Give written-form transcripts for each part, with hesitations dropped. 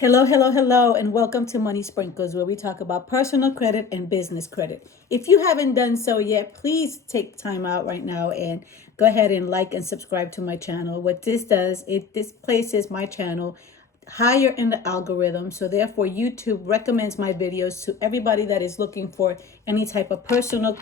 Hello, hello, hello, and welcome to Money Sprinkles, where we talk about personal credit and business credit. If you haven't done so yet, please take time out right now and go ahead and like and subscribe to my channel. What this does, this places my channel higher in the algorithm, so therefore YouTube recommends my videos to everybody that is looking for any type of personal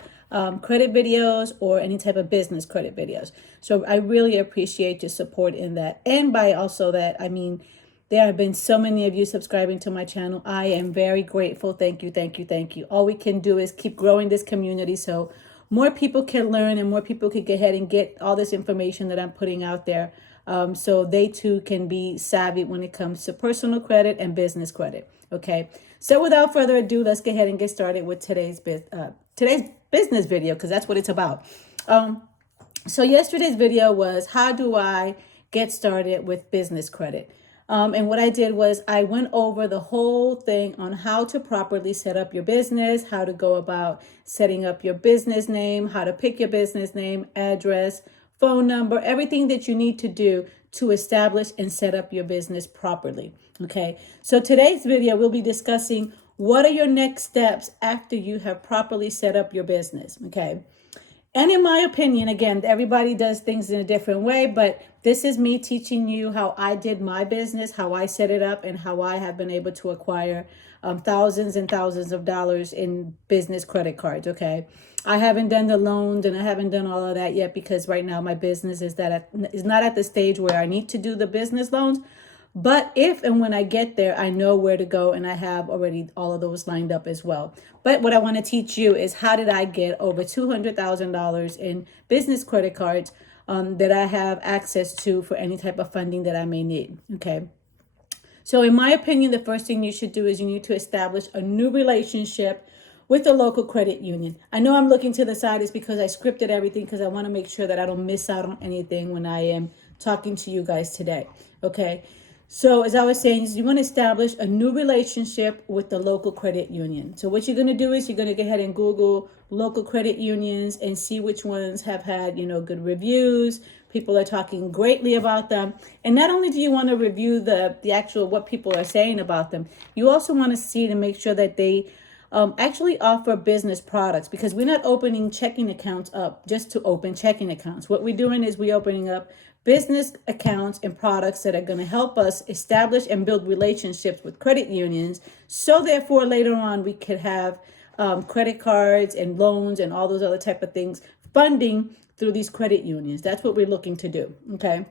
credit videos or any type of business credit videos. So I really appreciate your support in that. And by also that, I mean, there have been so many of you subscribing to my channel. I am very grateful. Thank you, thank you, thank you. All we can do is keep growing this community so more people can learn and more people can go ahead and get all this information that I'm putting out there, so they too can be savvy when it comes to personal credit and business credit. Okay, so without further ado, let's go ahead and get started with today's business video, because that's what it's about. So yesterday's video was, how do I get started with business credit? And what I did was I went over the whole thing on how to properly set up your business, how to go about setting up your business name, how to pick your business name, address, phone number, everything that you need to do to establish and set up your business properly. Okay, so today's video, we'll be discussing what are your next steps after you have properly set up your business. Okay. And in my opinion, again, everybody does things in a different way, but this is me teaching you how I did my business, how I set it up, and how I have been able to acquire thousands and thousands of dollars in business credit cards. Okay. I haven't done the loans and I haven't done all of that yet, because right now my business is not at the stage where I need to do the business loans. But if and when I get there, I know where to go, and I have already all of those lined up as well. But what I want to teach you is, how did I get over $200,000 in business credit cards that I have access to for any type of funding that I may need. Okay. So in my opinion, the first thing you should do is you need to establish a new relationship with a local credit union. I know I'm looking to the side is because I scripted everything, because I want to make sure that I don't miss out on anything when I am talking to you guys today. Okay. So as I was saying, is you want to establish a new relationship with the local credit union. So what you're going to do is you're going to go ahead and Google local credit unions and see which ones have had, good reviews. People are talking greatly about them. And not only do you want to review the actual what people are saying about them, you also want to see to make sure that they actually offer business products, because we're not opening checking accounts up just to open checking accounts. What we're doing is we're opening up business accounts and products that are going to help us establish and build relationships with credit unions. So therefore, later on, we could have credit cards and loans and all those other type of things, funding through these credit unions. That's what we're looking to do. Okay.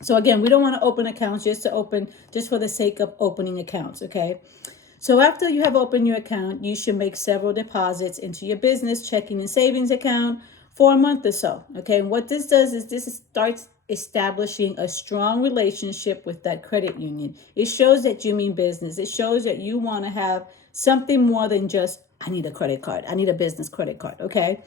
So again, we don't want to open accounts just for the sake of opening accounts. Okay. So after you have opened your account, you should make several deposits into your business checking and savings account for a month or so. Okay. And what this does is this starts establishing a strong relationship with that credit union. It shows that you mean business. It shows that you want to have something more than just, I need a credit card. I need a business credit card. Okay.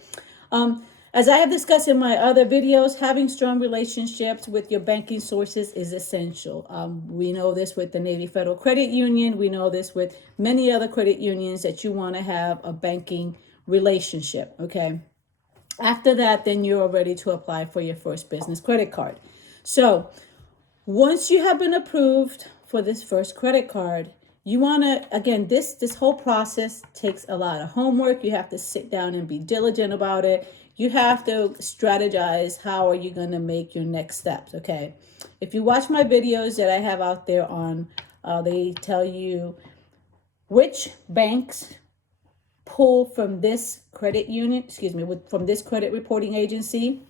As I have discussed in my other videos, having strong relationships with your banking sources is essential. We know this with the Navy Federal Credit Union. We know this with many other credit unions, that you want to have a banking relationship. Okay. After that, then you're ready to apply for your first business credit card. So once you have been approved for this first credit card, you want to, again, this whole process takes a lot of homework. You have to sit down and be diligent about it. You have to strategize, how are you going to make your next steps. Okay. If you watch my videos that I have out there on, they tell you which banks pull from this credit union, from this credit reporting agency.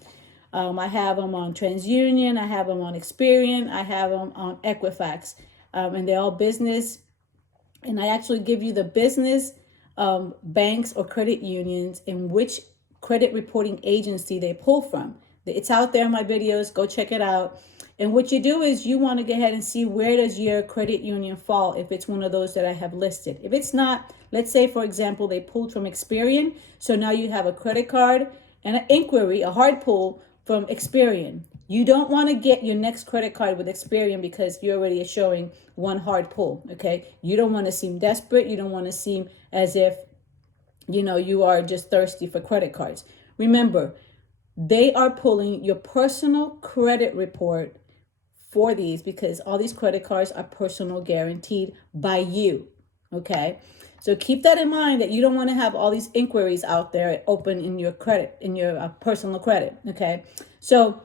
I have them on TransUnion, I have them on Experian, I have them on Equifax, and they're all business. And I actually give you the business banks or credit unions in which credit reporting agency they pull from. It's out there in my videos. Go check it out. And what you do is you want to go ahead and see, where does your credit union fall if it's one of those that I have listed. If it's not, let's say, for example, they pulled from Experian. So now you have a credit card and an inquiry, a hard pull from Experian. You don't want to get your next credit card with Experian because you already are showing one hard pull. Okay. You don't want to seem desperate. You don't want to seem as if, you are just thirsty for credit cards. Remember, they are pulling your personal credit report for these because all these credit cards are personal guaranteed by you. Okay. So keep that in mind, that you don't want to have all these inquiries out there open in your credit, in your personal credit. Okay. So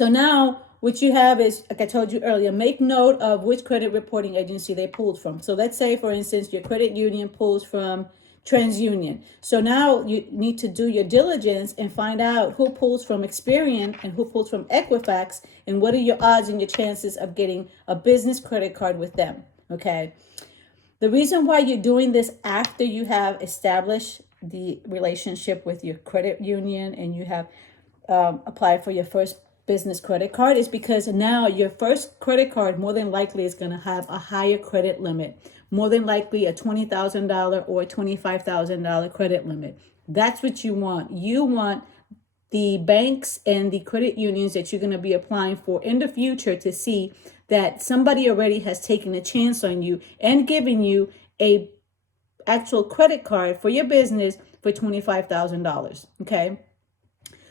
now what you have is, like I told you earlier, make note of which credit reporting agency they pulled from. So let's say, for instance, your credit union pulls from TransUnion. So now you need to do your diligence and find out who pulls from Experian and who pulls from Equifax, and what are your odds and your chances of getting a business credit card with them. Okay. The reason why you're doing this after you have established the relationship with your credit union and you have applied for your first business credit card is because now your first credit card more than likely is going to have a higher credit limit, more than likely a $20,000 or a $25,000 credit limit. That's what you want. You want the banks and the credit unions that you're going to be applying for in the future to see that somebody already has taken a chance on you and given you a actual credit card for your business for $25,000. Okay.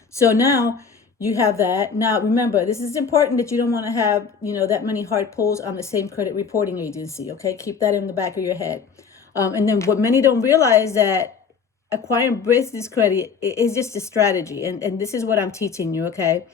So now you have that. Now, remember, this is important that you don't want to have, that many hard pulls on the same credit reporting agency. Okay. Keep that in the back of your head. And then what many don't realize, that acquiring business credit is just a strategy. And this is what I'm teaching you. Okay.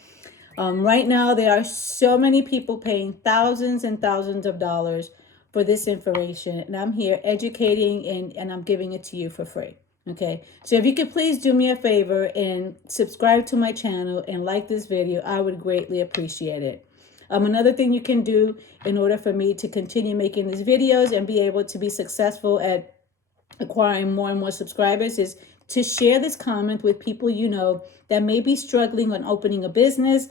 Right now, there are so many people paying thousands and thousands of dollars for this information. And I'm here educating and I'm giving it to you for free. Okay, so if you could please do me a favor and subscribe to my channel and like this video, I would greatly appreciate it. Another thing you can do in order for me to continue making these videos and be able to be successful at acquiring more and more subscribers is to share this comment with people you know that may be struggling on opening a business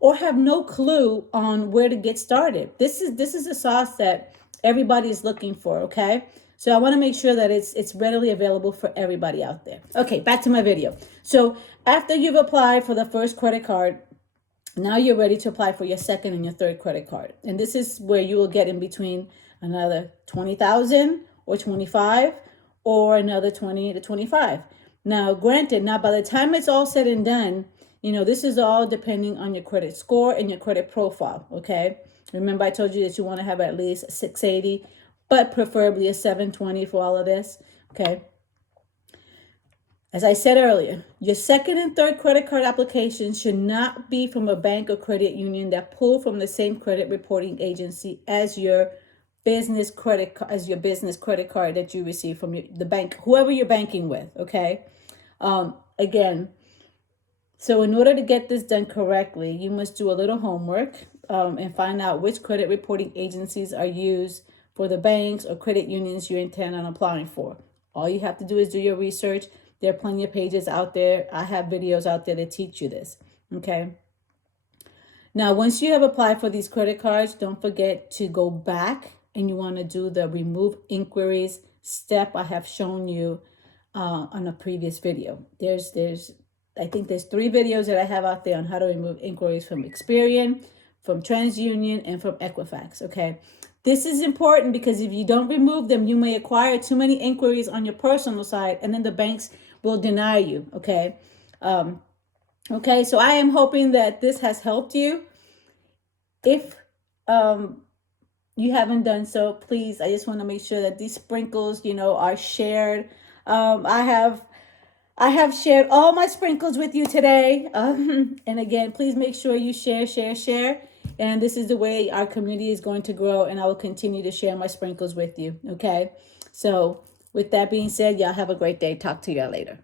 or have no clue on where to get started. This is a sauce that everybody is looking for, okay? So I want to make sure that it's readily available for everybody out there. Okay, back to my video. So after you've applied for the first credit card, now you're ready to apply for your second and your third credit card. And this is where you will get in between another 20,000 or 25 or another 20 to 25. Now, granted, by the time it's all said and done, this is all depending on your credit score and your credit profile, okay? Remember, I told you that you want to have at least 680, but preferably a 720 for all of this, okay? As I said earlier, your second and third credit card applications should not be from a bank or credit union that pull from the same credit reporting agency as your business credit card that you receive from the bank, whoever you're banking with, okay? Again, so in order to get this done correctly, you must do a little homework and find out which credit reporting agencies are used for the banks or credit unions you intend on applying for. All you have to do is do your research. There are plenty of pages out there. I have videos out there that teach you this, okay? Now, once you have applied for these credit cards, don't forget to go back and you want to do the remove inquiries step I have shown you on a previous video. I think there's 3 videos that I have out there on how to remove inquiries from Experian, from TransUnion, and from Equifax, okay? This is important because if you don't remove them, you may acquire too many inquiries on your personal side and then the banks will deny you, okay? Okay, so I am hoping that this has helped you. If you haven't done so, please, I just want to make sure that these sprinkles, are shared. I have shared all my sprinkles with you today. And again, please make sure you share. And this is the way our community is going to grow, and I will continue to share my sprinkles with you, okay? So with that being said, y'all have a great day. Talk to y'all later.